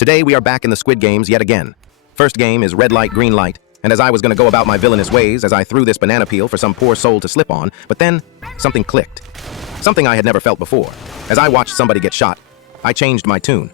Today we are back in the Squid Games yet again. First game is red light, green light, and as I was going to go about my villainous ways as I threw this banana peel for some poor soul to slip on, but then something clicked. Something I had never felt before. As I watched somebody get shot, I changed my tune.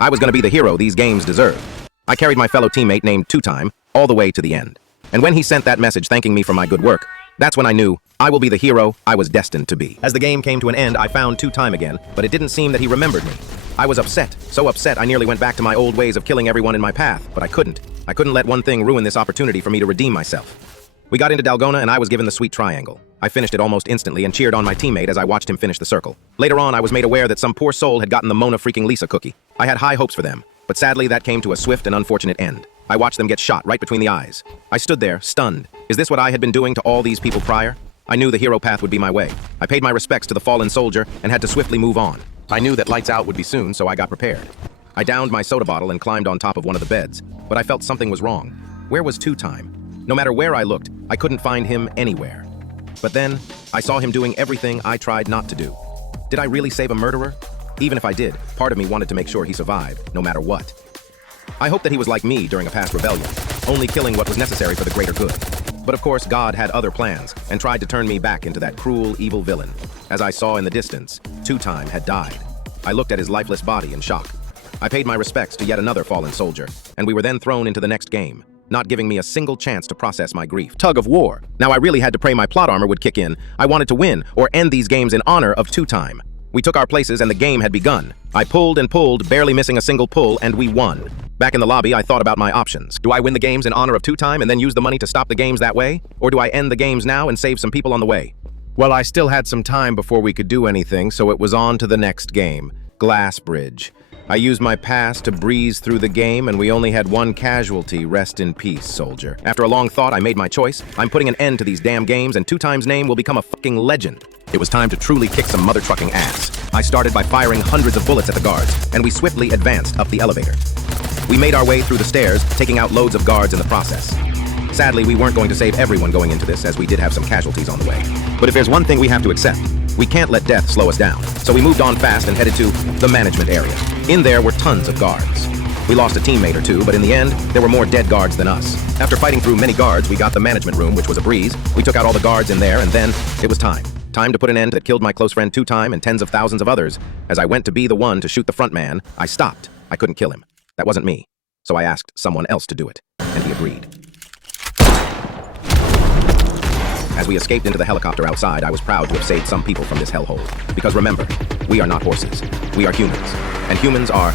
I was going to be the hero these games deserve. I carried my fellow teammate named Two-Time all the way to the end. And when he sent that message thanking me for my good work, that's when I knew I will be the hero I was destined to be. As the game came to an end, I found Two-Time again, but it didn't seem that he remembered me. I was upset, so upset I nearly went back to my old ways of killing everyone in my path, but I couldn't. I couldn't let one thing ruin this opportunity for me to redeem myself. We got into Dalgona and I was given the sweet triangle. I finished it almost instantly and cheered on my teammate as I watched him finish the circle. Later on, I was made aware that some poor soul had gotten the Mona freaking Lisa cookie. I had high hopes for them, but sadly that came to a swift and unfortunate end. I watched them get shot right between the eyes. I stood there, stunned. Is this what I had been doing to all these people prior? I knew the hero path would be my way. I paid my respects to the fallen soldier and had to swiftly move on. I knew that lights out would be soon, so I got prepared. I downed my soda bottle and climbed on top of one of the beds, but I felt something was wrong. Where was Two-Time? No matter where I looked, I couldn't find him anywhere. But then, I saw him doing everything I tried not to do. Did I really save a murderer? Even if I did, part of me wanted to make sure he survived, no matter what. I hoped that he was like me during a past rebellion, only killing what was necessary for the greater good. But of course, God had other plans and tried to turn me back into that cruel, evil villain. As I saw in the distance, Two-Time had died. I looked at his lifeless body in shock. I paid my respects to yet another fallen soldier, and we were then thrown into the next game, not giving me a single chance to process my grief. Tug of war. Now I really had to pray my plot armor would kick in. I wanted to win or end these games in honor of Two-Time. We took our places and the game had begun. I pulled and pulled, barely missing a single pull, and we won. Back in the lobby, I thought about my options. Do I win the games in honor of Two-Time and then use the money to stop the games that way? Or do I end the games now and save some people on the way? Well, I still had some time before we could do anything, so it was on to the next game, Glass Bridge. I used my pass to breeze through the game, and we only had one casualty. Rest in peace, soldier. After a long thought, I made my choice. I'm putting an end to these damn games, and Two-Time's name will become a fucking legend. It was time to truly kick some mother trucking ass. I started by firing hundreds of bullets at the guards, and we swiftly advanced up the elevator. We made our way through the stairs, taking out loads of guards in the process. Sadly, we weren't going to save everyone going into this, as we did have some casualties on the way. But if there's one thing we have to accept, we can't let death slow us down. So we moved on fast and headed to the management area. In there were tons of guards. We lost a teammate or two, but in the end, there were more dead guards than us. After fighting through many guards, we got the management room, which was a breeze. We took out all the guards in there, and then it was time. Time to put an end that killed my close friend Two-Time and tens of thousands of others. As I went to be the one to shoot the front man, I stopped. I couldn't kill him. That wasn't me. So I asked someone else to do it, and he agreed. As we escaped into the helicopter outside, I was proud to have saved some people from this hellhole. Because remember, we are not horses. We are humans. And humans are